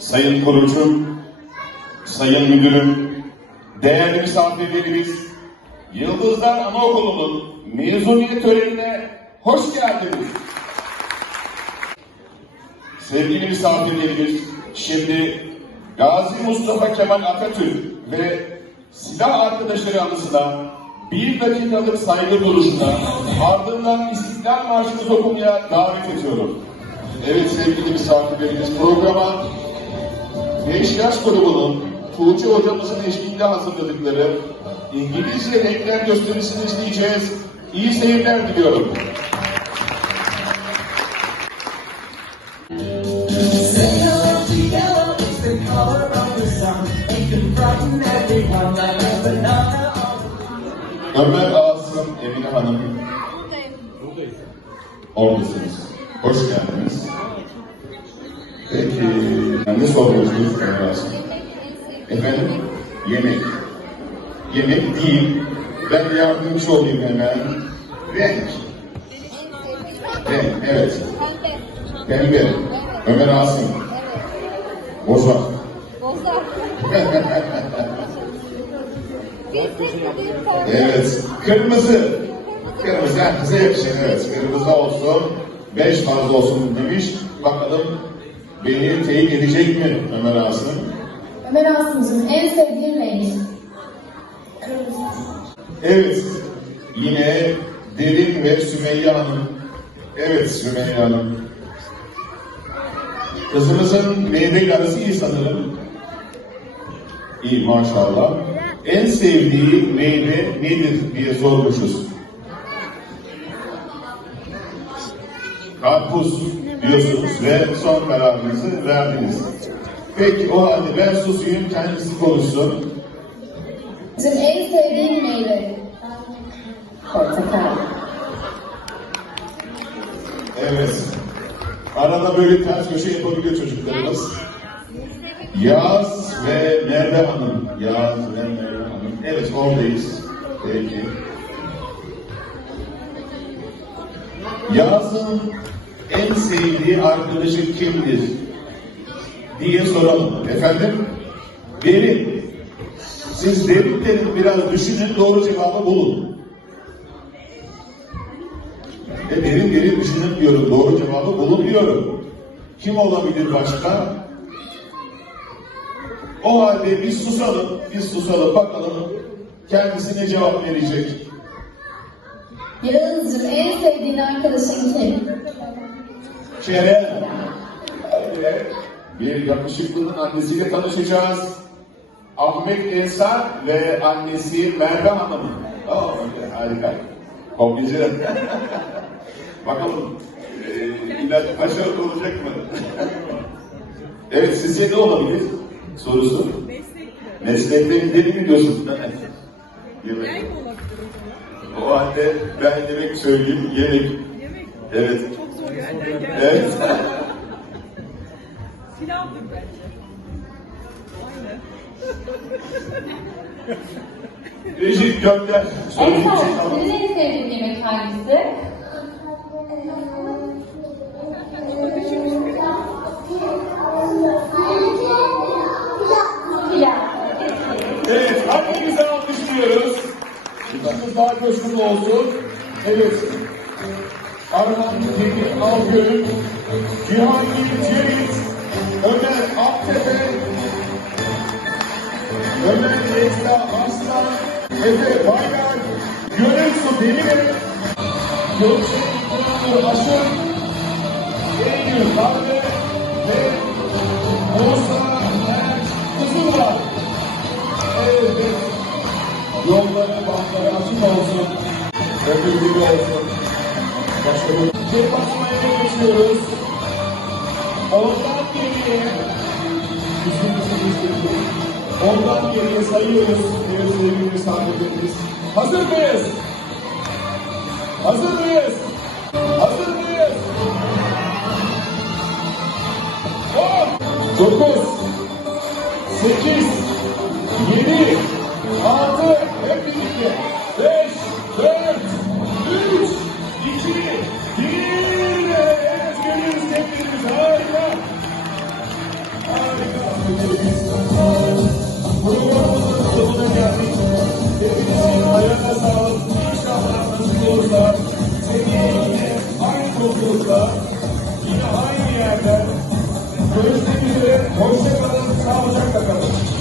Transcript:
sayın kurucum, sayın müdürüm, değerli misafirlerimiz, Yıldızlar Anaokulu'nun mezuniyet törenine hoş geldiniz. Sevgili misafirlerimiz, şimdi Gazi Mustafa Kemal Atatürk ve silah arkadaşları anısına bir dakikalık saygı duruşuna ardından İstiklal Marşı'nı okumaya davet ediyorum. Evet sevgili misafirlerimiz programa Beşiktaş grubunun Tuğçe hocamızın eşliğinde hazırladıkları İngilizce renkler gösterisini izleyeceğiz. İyi seyirler diliyorum. Ömer Asım, Emine Hanım. Oradasınız. Hoş geldiniz. Peki, ne soruyorsunuz Asım? Efendim? Yemek. Yemek değil. Ben yardımcı olayım hemen. Renk. Renk, evet. Pembe. Ömer Asım. Bozak. Bozlar. Evet. Kırmızı. Kırmızı herkese yakışır. Evet. Kırmızı olsun. Beş fazla olsun demiş. Bakalım beni teyit edecek mi Ömer Asım? Ömer Asım'cığım en sevdiğin renk? Kırmızı. Evet. Yine Derin ve Sümeyye Hanım. Evet Sümeyye Hanım. Kızımızın meyveyle arası iyi sanırım. İyi maşallah. En sevdiği meyve nedir diye sormuşuz. Karpuz diyorsunuz ve son kararınızı verdiniz. Peki o halde ben susayım kendisi konuşsun. Senin en sevdiğin meyve? Portakal. Evet. Arada böyle ters köşe yapabiliyor çocuklarımız. Yaz ve Merve Hanım. Yaz ve Merve Hanım. Evet oradayız. Peki. Yaz'ın en sevdiği arkadaşı kimdir? diye soralım. Efendim? Derin. Siz derin derin biraz düşünün doğru cevabı bulun. Ve derin derin düşünün diyorum. Doğru cevabı bulun diyorum. Kim olabilir başka? O halde biz susalım, biz susalım bakalım kendisi ne cevap verecek. Yağız'cığım en sevdiğin arkadaşın kim? Kerem. Evet. Bir yakışıklının annesiyle tanışacağız. Ahmet Ensar ve annesi Merve Hanım. Oh, harika. Komplice. Bakalım. E, ilaç başarılı olacak mı? evet sizce ne olabilir? Sorusu. Meslekte ne biliyorsun? Yemek. Renk olabilir o halde ben yemek söyleyeyim. Yemek. Yemek. Evet. Çok. Evet. Pilavdır bence. Aynen. Reji gönder. En son, senin en sevdiğin yemek hangisi? Evet, hepinize alkışlıyoruz. Kutlamız daha coşkun olsun. Evet. Tekin Algön, Cihangir Cerit, Ömer Aktepe, Ömer Esra Aslan, Efe Bayrak, Görensu Demirel, Gökçe Kur'an'ı Aşır, Eylül Harbe ve Musa Mert Kızıllar. Evet. Yolları, bankları açık olsun. Ödüllü olsun. Başkanım. Geri basmaya geçiyoruz. Ondan geriye. Ondan geriye sayıyoruz. Evet sevgili misafirlerimiz. Hazır mıyız? Hazır mıyız? Hazır mıyız? 10 9 görüşmek üzere. Hoşçakalın. Sağlıcakla kalın.